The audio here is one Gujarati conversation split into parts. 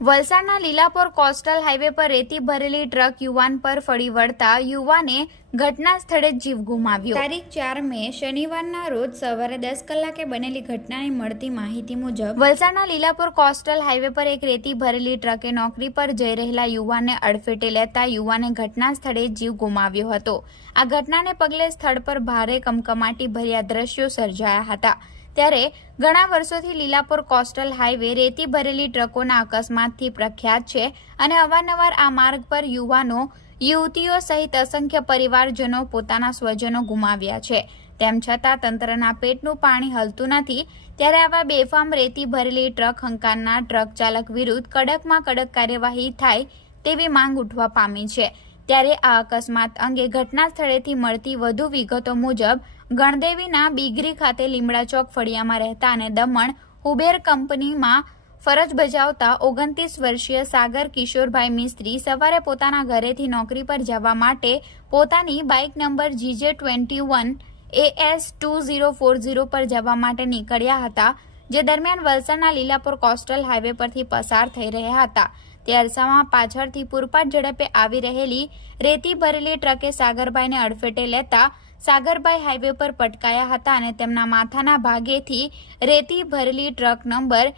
વલસાડના લીલાપોર કોસ્ટલ હાઈવે પર રેતી ભરેલી ટ્રક યુવાન પર ફળી વળતા યુવાને ઘટના સ્થળે જીવ ગુમાવ્યો। તારીખ 4 મે શનિવારના રોજ સવારે 10 કલાકે બનેલી ઘટનાની મળતી માહિતી મુજબ વલસાડના લીલાપોર કોસ્ટલ હાઈવે પર એક રેતી ભરેલી ટ્રકે નોકરી પર જઈ રહેલા યુવાનને અડફેટે લેતા યુવાને ઘટના સ્થળે જીવ ગુમાવ્યો હતો। આ ઘટનાને પગલે સ્થળ પર ભારે કમકમાટી ભર્યા દ્રશ્યો સર્જાયા હતા। ત્યારે ઘણા વર્ષોથી લીલાપોર કોસ્ટલ હાઈવે રેતી ભરેલી ટ્રકોના અકસ્માતથી પ્રખ્યાત છે અને અવારનવાર આ માર્ગ પર યુવાનો યુવતીઓ સહિત અસંખ્ય પરિવારજનો પોતાના સ્વજનો ગુમાવ્યા છે। તેમ છતાં તંત્રના પેટનું પાણી હલતું નથી। ત્યારે આવા બેફામ રેતી ભરેલી ટ્રક હંકારનાર ટ્રક ચાલક વિરુદ્ધ કડકમાં કડક કાર્યવાહી થાય તેવી માંગ ઉઠવા પામી છે। ત્યારે આ અકસ્માત અંગે ઘટના સ્થળેથી મળતી વધુ વિગતો મુજબ ગણદેવીના બીગરી ખાતે લીમડા ચોક ફળિયામાં રહેતા અને દમણ ઉબેર કંપનીમાં ફરજ બજાવતા 29 વર્ષીય સાગર કિશોરભાઈ મિસ્ત્રી સવારે પોતાના ઘરેથી નોકરી પર જવા માટે પોતાની બાઇક નંબર GJ21 AS 2040 પર જવા માટે નીકળ્યા હતા, જે દરમિયાન વલસાડના લીલાપોર કોસ્ટલ હાઈવે પરથી પસાર થઈ રહ્યા હતા। તે અરસામાં પાછળથી પૂરપાટ ઝડપે આવી રહેલી રેતી ભરેલી ટ્રકે સાગરભાઈને અડફેટે લેતા સાગરભાઈ હાઈવે પર પટકાયા હતા અને તેમના માથાના ભાગેથી રેતી ભરેલી ટ્રક નંબર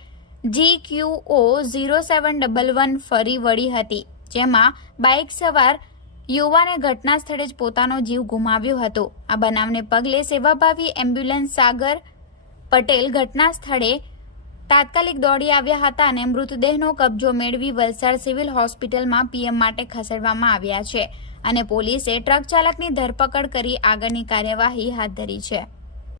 GQO 0711 ફરી વળી હતી, જેમાં બાઇક સવાર યુવાને ઘટના સ્થળે જ પોતાનો જીવ ગુમાવ્યો હતો। આ બનાવને પગલે સેવાભાવી એમ્બ્યુલન્સ સાગર પટેલ ઘટના સ્થળે તાત્કાલિક દોડી આવ્યા હતા અને મૃતદેહનો કબજો મેળવી વલસાડ સિવિલ હોસ્પિટલમાં PM માટે ખસેડવામાં આવ્યા છે અને પોલીસે ટ્રક ચાલકની ધરપકડ કરી આગળની કાર્યવાહી હાથ ધરી છે।